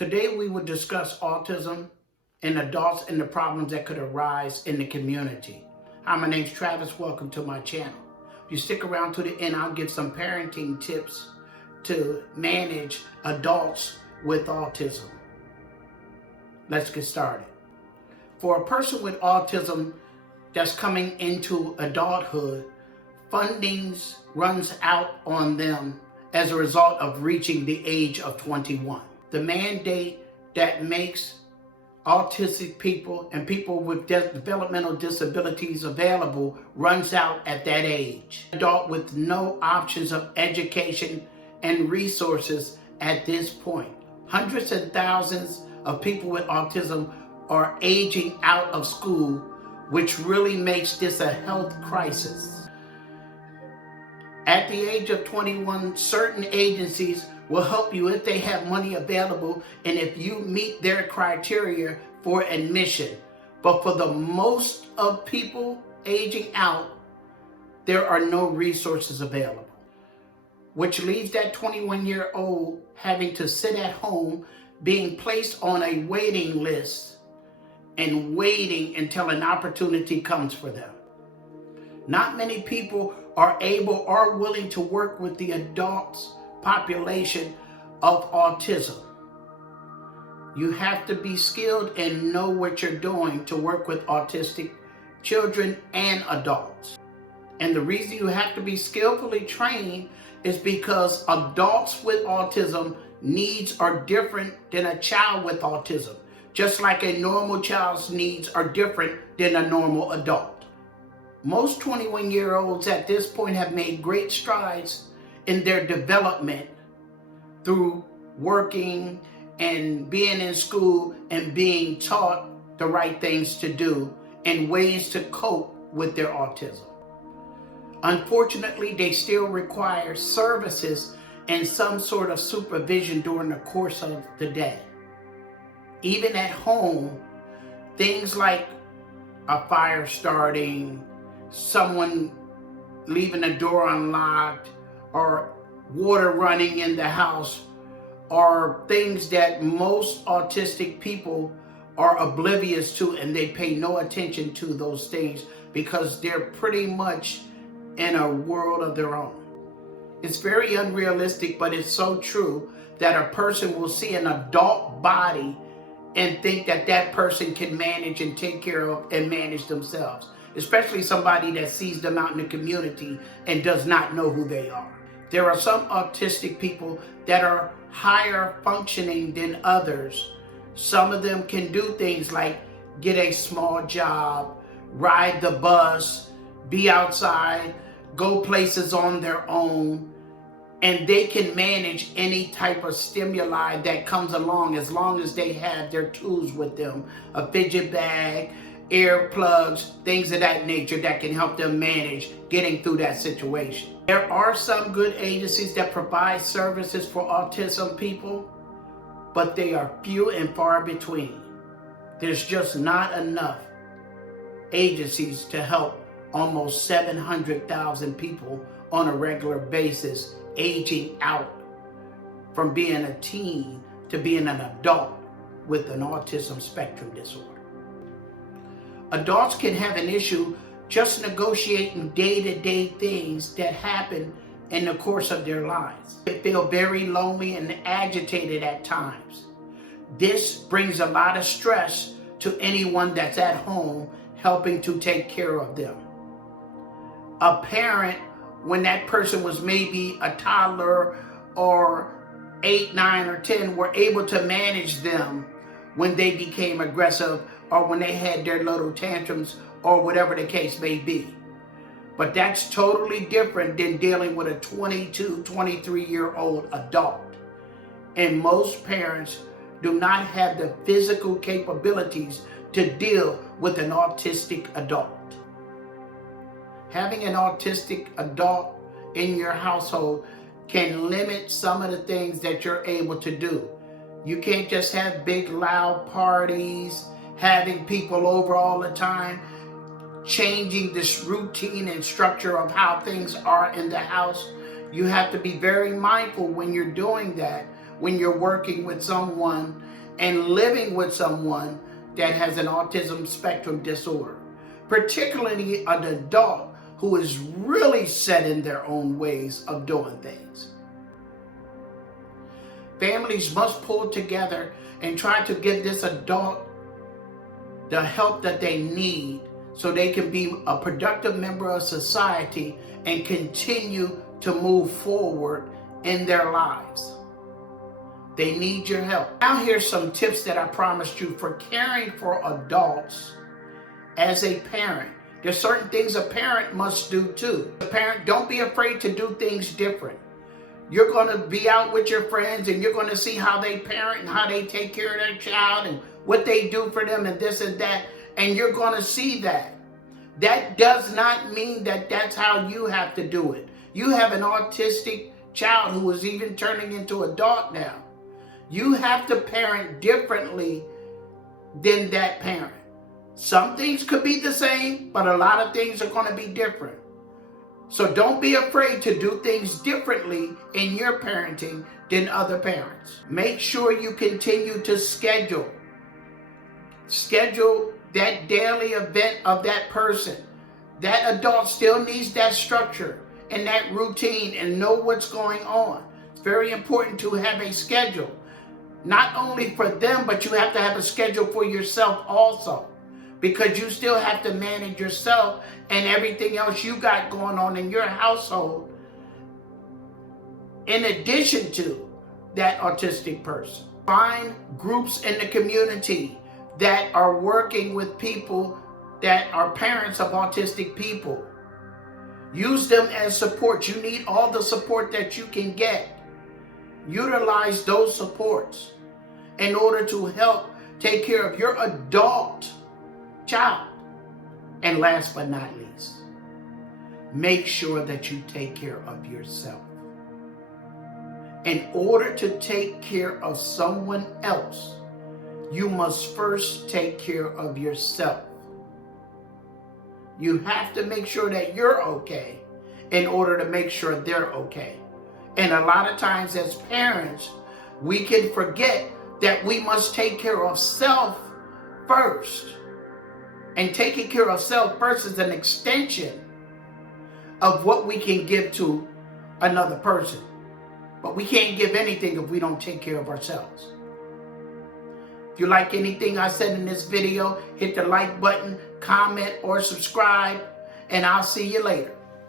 Today we will discuss autism in adults and the problems that could arise in the community. Hi, my name's Travis. Welcome to my channel. If you stick around to the end, I'll give some parenting tips to manage adults with autism. Let's get started. For a person with autism that's coming into adulthood, fundings runs out on them as a result of reaching the age of 21. The mandate that makes autistic people and people with developmental disabilities available runs out at that age. Adult with no options of education and resources at this point. Hundreds and thousands of people with autism are aging out of school, which really makes this a health crisis. At the age of 21, certain agencies will help you if they have money available and if you meet their criteria for admission. But for the most of people aging out, there are no resources available, which leaves that 21-year-old having to sit at home, being placed on a waiting list and waiting until an opportunity comes for them. Not many people are able or willing to work with the adults population of autism. You have to be skilled and know what you're doing to work with autistic children and adults. And the reason you have to be skillfully trained is because adults with autism needs are different than a child with autism. Just like a normal child's needs are different than a normal adult. Most 21-year-olds at this point have made great strides in their development through working and being in school and being taught the right things to do and ways to cope with their autism. Unfortunately, they still require services and some sort of supervision during the course of the day. Even at home, things like a fire starting, someone leaving the door unlocked, or water running in the house, are things that most autistic people are oblivious to, and they pay no attention to those things because they're pretty much in a world of their own. It's very unrealistic, but it's so true that a person will see an adult body and think that that person can manage and take care of and manage themselves, especially somebody that sees them out in the community and does not know who they are. There are some autistic people that are higher functioning than others. Some of them can do things like get a small job, ride the bus, be outside, go places on their own, and they can manage any type of stimuli that comes along as long as they have their tools with them, a fidget bag, earplugs, things of that nature that can help them manage getting through that situation. There are some good agencies that provide services for autism people, but they are few and far between. There's just not enough agencies to help almost 700,000 people on a regular basis aging out from being a teen to being an adult with an autism spectrum disorder. Adults can have an issue just negotiating day-to-day things that happen in the course of their lives. They feel very lonely and agitated at times. This brings a lot of stress to anyone that's at home helping to take care of them. A parent, when that person was maybe a toddler or 8, 9, or 10, were able to manage them when they became aggressive or when they had their little tantrums or whatever the case may be. But that's totally different than dealing with a 22, 23-year-old adult. And most parents do not have the physical capabilities to deal with an autistic adult. Having an autistic adult in your household can limit some of the things that you're able to do. You can't just have big loud parties, having people over all the time, changing this routine and structure of how things are in the house. You have to be very mindful when you're doing that when you're working with someone and living with someone that has an autism spectrum disorder, particularly an adult who is really set in their own ways of doing things. Families must pull together and try to give this adult the help that they need so they can be a productive member of society and continue to move forward in their lives. They need your help. Now here's some tips that I promised you for caring for adults as a parent. There's certain things a parent must do too. A parent, don't be afraid to do things different. You're going to be out with your friends and you're going to see how they parent and how they take care of their child and what they do for them and this and that. And you're going to see that. That does not mean that that's how you have to do it. You have an autistic child who is even turning into an adult now. You have to parent differently than that parent. Some things could be the same, but a lot of things are going to be different. So don't be afraid to do things differently in your parenting than other parents. Make sure you continue to schedule that daily event of that person. That adult still needs that structure and that routine and know what's going on. It's very important to have a schedule, not only for them, but you have to have a schedule for yourself also, because you still have to manage yourself and everything else you got going on in your household in addition to that autistic person. Find groups in the community that are working with people that are parents of autistic people. Use them as support. You need all the support that you can get. Utilize those supports in order to help take care of your adult child. And last but not least, make sure that you take care of yourself. In order to take care of someone else, you must first take care of yourself. You have to make sure that you're okay in order to make sure they're okay. And a lot of times as parents, we can forget that we must take care of self first. And taking care of self first is an extension of what we can give to another person. But we can't give anything if we don't take care of ourselves. If you like anything I said in this video, hit the like button, comment, or subscribe, and I'll see you later.